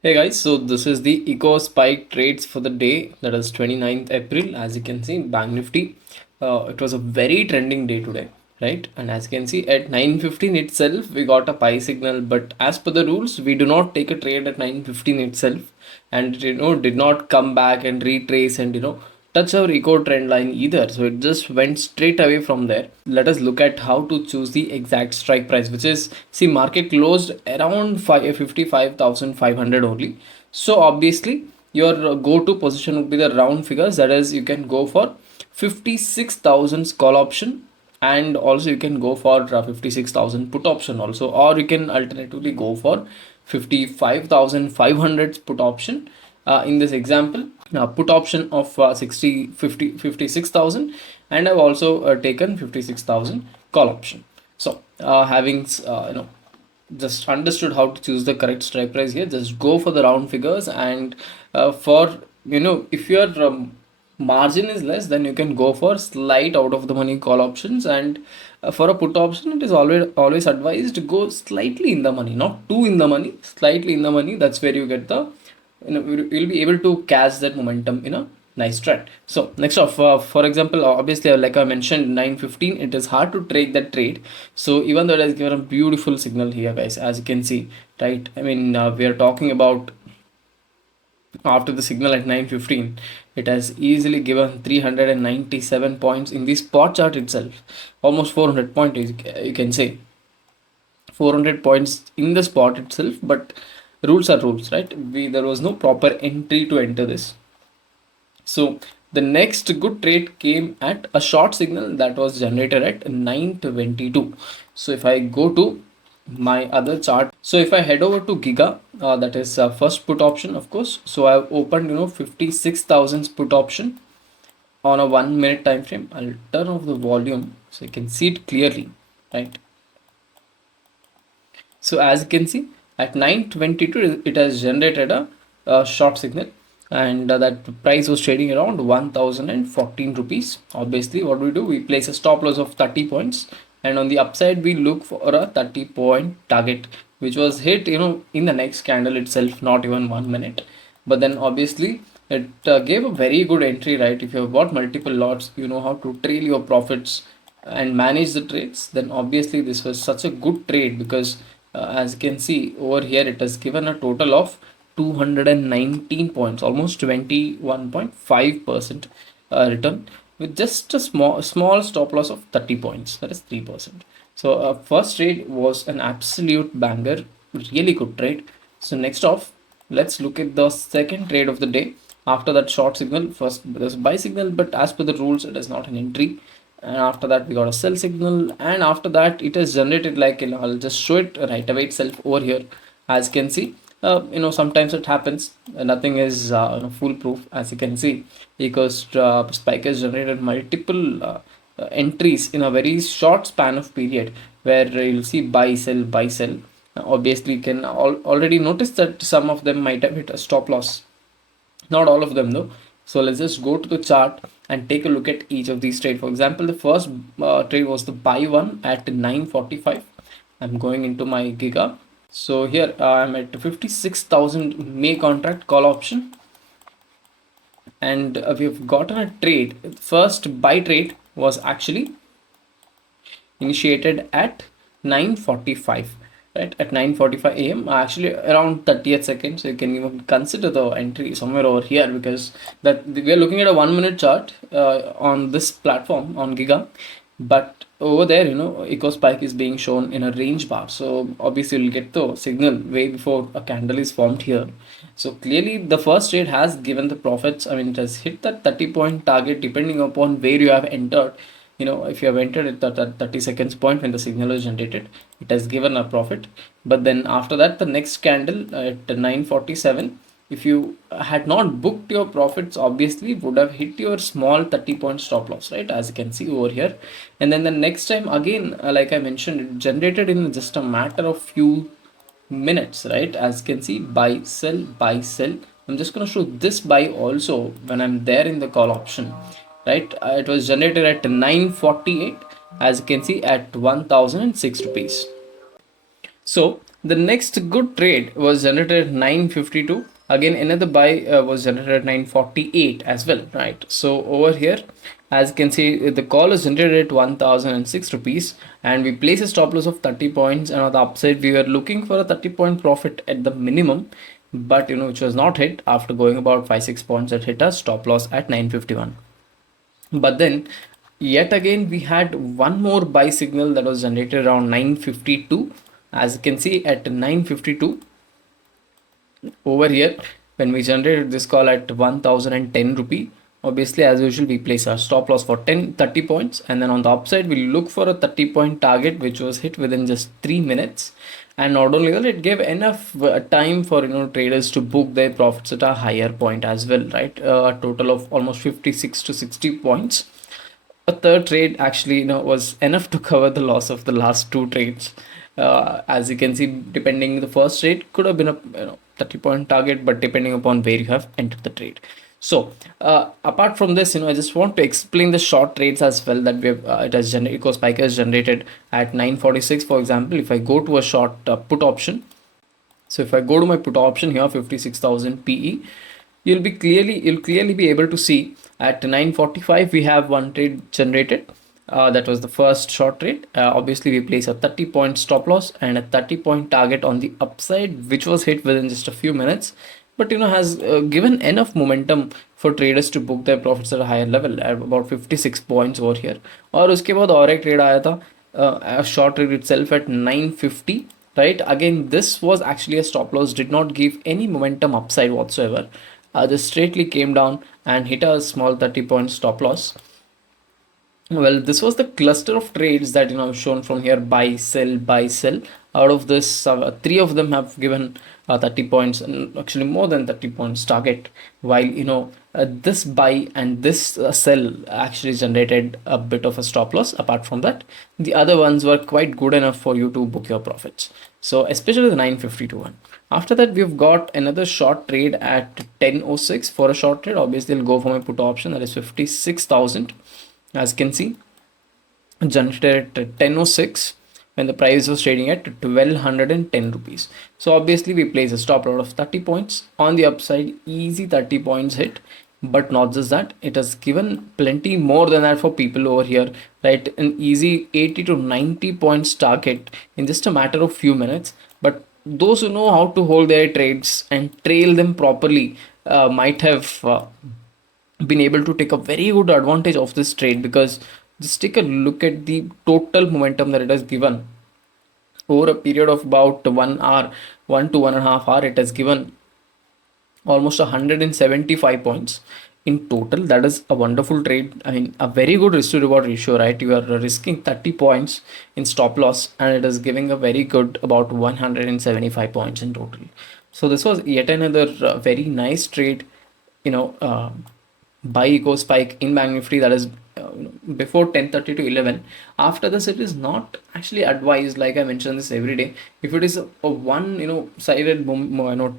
Hey guys, so this is the eco spike trades for the day, that is 29th April. As you can see, Bank Nifty, it was a very trending day today, right? And as you can see, at 9:15 itself, we got a buy signal, but as per the rules, we do not take a trade at 9:15 itself, and did not come back and retrace and touch our eco trend line either. So it just went straight away from there. Let us look at how to choose the exact strike price, which is, see, market closed around 55,500 only. So obviously your go-to position would be the round figures. That is, you can go for 56,000 call option, and also you can go for 56,000 put option also, or you can alternatively go for 55,500 put option. In this example, put option of 56,000, and I've also taken 56,000 call option. So having just understood how to choose the correct strike price here, just go for the round figures. And for if your margin is less, then you can go for slight out of the money call options. And for a put option, it is always advised to go slightly in the money, not too in the money, slightly in the money. That's where you get the you'll be able to catch that momentum in a nice trend. So next off, for example, obviously, like I mentioned, 9:15, it is hard to trade that trade. So even though it has given a beautiful signal here, guys, as you can see, right? I mean, we are talking about after the signal at 9:15, it has easily given 397 points in the spot chart itself, almost 400 points, you can say 400 points in the spot itself. But rules are rules, right? There was no proper entry to enter this. So the next good trade came at a short signal that was generated at 9:22. So if I go to my other chart, so if I head over to Giga, that is first put option, of course. So I've opened 56,000 put option on a 1 minute time frame. I'll turn off the volume so you can see it clearly, right? So as you can see, at 9:22, it has generated a short signal, and that price was trading around 1,014 rupees. Obviously, what we do, we place a stop loss of 30 points, and on the upside, we look for a 30-point target, which was hit, in the next candle itself, not even 1 minute. But then obviously, it gave a very good entry, right? If you have bought multiple lots, you know how to trail your profits and manage the trades. Then obviously, this was such a good trade because as you can see over here, it has given a total of 219 points, almost 21.5% return, with just a small stop loss of 30 points, that is 3%. So first trade was an absolute banger, really good trade. So next off, let's look at the second trade of the day. After that short signal, first there's a buy signal, but as per the rules, it is not an entry. And after that, we got a sell signal, and after that, it has generated, like, I'll just show it right away itself over here. As you can see, sometimes it happens. Nothing is foolproof. As you can see, because spike has generated multiple entries in a very short span of period, where you'll see buy sell buy sell. Obviously, you can already notice that some of them might have hit a stop loss, not all of them though. So let's just go to the chart and take a look at each of these trades. For example, the first trade was the buy one at 9:45. I'm going into my Giga. So here I'm at 56,000 May contract call option, and we've gotten a trade. First buy trade was actually initiated at 9:45, right? At 9:45 a.m., actually around 30th second. So you can even consider the entry somewhere over here, because that we are looking at a 1 minute chart on this platform on Giga. But over there, eco spike is being shown in a range bar, so obviously you'll get the signal way before a candle is formed here. So clearly the first trade has given the profits. I mean, it has hit that 30-point target depending upon where you have entered. If you have entered at that 30 seconds point when the signal is generated, it has given a profit. But then after that, the next candle at 9:47, if you had not booked your profits, obviously would have hit your small 30-point stop loss, right? As you can see over here. And then the next time again, like I mentioned, it generated in just a matter of few minutes, right? As you can see, buy sell buy sell. I'm just going to show this buy also when I'm there in the call option, right? It was generated at 9:48, as you can see, at 1,006 rupees. So The next good trade was generated at 952. Again, another buy was generated at 948 as well, right? So over here, as you can see, the call is generated at 1006 rupees, and we place a stop loss of 30 points. And on the upside, we were looking for a 30-point profit at the minimum, but which was not hit. After going about 5-6 points, it hit us stop loss at 951. But then yet again we had one more buy signal that was generated around 952. As you can see, at 952 over here, when we generated this call at 1010 rupee, obviously as usual we place our stop loss for 30 points, and then on the upside we look for a 30-point target which was hit within just 3 minutes. And not only that, it gave enough time for traders to book their profits at a higher point as well, right? A total of almost 56 to 60 points. A third trade actually was enough to cover the loss of the last two trades. As you can see, depending, the first trade could have been a 30-point target, but depending upon where you have entered the trade. So apart from this, I just want to explain the short trades as well that we have. It has generated, because Spike has generated at 946. For example, if I go to a short put option, so if I go to my put option here, 56,000 PE, you'll clearly be able to see at 945 we have one trade generated. That was the first short trade. Obviously we place a 30-point stop loss and a 30-point target on the upside, which was hit within just a few minutes, but has given enough momentum for traders to book their profits at a higher level at about 56 points over here. और उसके बाद और एक trade आया था, a short trade itself at 950, right? Again, this was actually a stop loss, did not give any momentum upside whatsoever. Just straightly came down and hit a small 30-point stop loss. Well, this was the cluster of trades that I've shown from here: buy, sell, buy, sell. Out of this, three of them have given 30 points, and actually more than 30 points target. While this buy and this sell actually generated a bit of a stop loss. Apart from that, the other ones were quite good enough for you to book your profits. So especially the 952 one. After that, we've got another short trade at 1006 for a short trade. Obviously, I'll go for my put option, that is 56,000. As you can see, generated at 1006 when the price was trading at 1210 rupees. So obviously we place a stop loss of 30 points on the upside, easy 30 points hit. But not just that, it has given plenty more than that for people over here, right? An easy 80 to 90 points target in just a matter of few minutes. But those who know how to hold their trades and trail them properly might have been able to take a very good advantage of this trade, because just take a look at the total momentum that it has given over a period of about 1 hour, 1 to 1.5 hours. It has given almost 175 points in total. That is a wonderful trade. I mean, a very good risk to reward ratio, right? You are risking 30 points in stop loss, and it is giving a very good about 175 points in total. So this was yet another very nice trade, you know, uh, buy eco spike in Bank Nifty, that is before 10:30 to 11. After this, it is not actually advised, like I mentioned this every day. If it is a one sided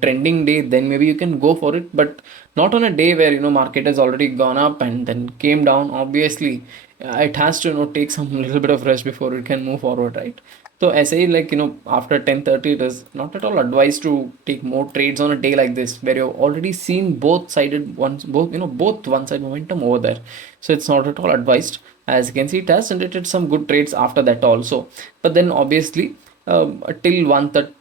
trending day, then maybe you can go for it, but not on a day where market has already gone up and then came down. Obviously it has to take some little bit of rest before it can move forward, right? So I say, like, after 10:30, it is not at all advised to take more trades on a day like this, where you've already seen both sided ones, both one side momentum over there. So it's not at all advised. As you can see, it has generated some good trades after that also. But then obviously, till 1:30,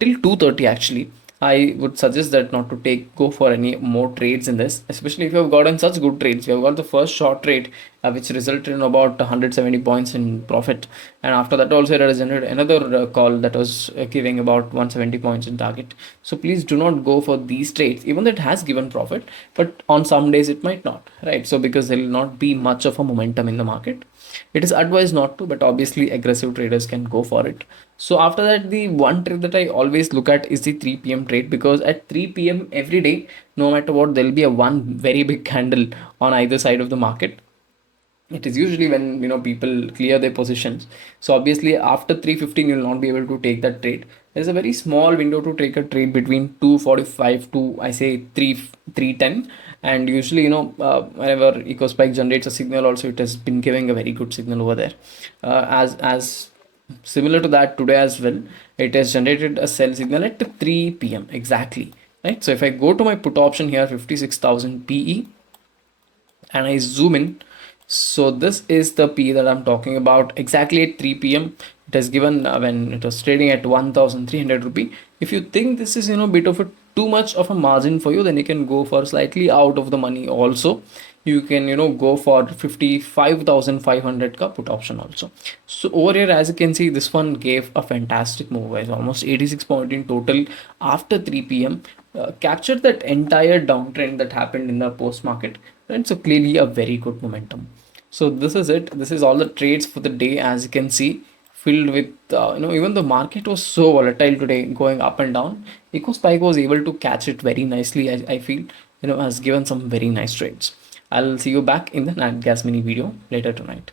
till 2:30 actually, I would suggest that not to go for any more trades in this, especially if you have gotten such good trades. You have got the first short trade, which resulted in about 170 points in profit, and after that also it has generated another call that was giving about 170 points in target. So please do not go for these trades, even though it has given profit, but on some days it might not, right? So because there will not be much of a momentum in the market, it is advised not to, but obviously aggressive traders can go for it. So after that, the one trade that I always look at is the 3 p.m. trade, because at 3 p.m. every day, no matter what, there will be a one very big candle on either side of the market. It is usually when people clear their positions. So obviously after 3:15 you'll not be able to take that trade. There's a very small window to take a trade between 2:45 to, I say, 3:10. And usually whenever EcoSpike generates a signal, also it has been giving a very good signal over there. As Similar to that today as well, it has generated a sell signal at 3 p.m. exactly, right? So if I go to my put option here, 56,000 PE, and I zoom in, so this is the P that I'm talking about exactly at 3 p.m. It has given when it was trading at 1,300 rupee. If you think this is bit of a too much of a margin for you, then you can go for slightly out of the money also. You can go for 55,500 ka put option also. So over here, as you can see, this one gave a fantastic move, guys, almost 86 point in total after 3 p.m. Captured that entire downtrend that happened in the post market, right? So clearly a very good momentum. So this is it. This is all the trades for the day, as you can see, filled with even the market was so volatile today, going up and down. EcoSpike was able to catch it very nicely. I feel has given some very nice trades. I'll see you back in the Nat Gas mini video later tonight.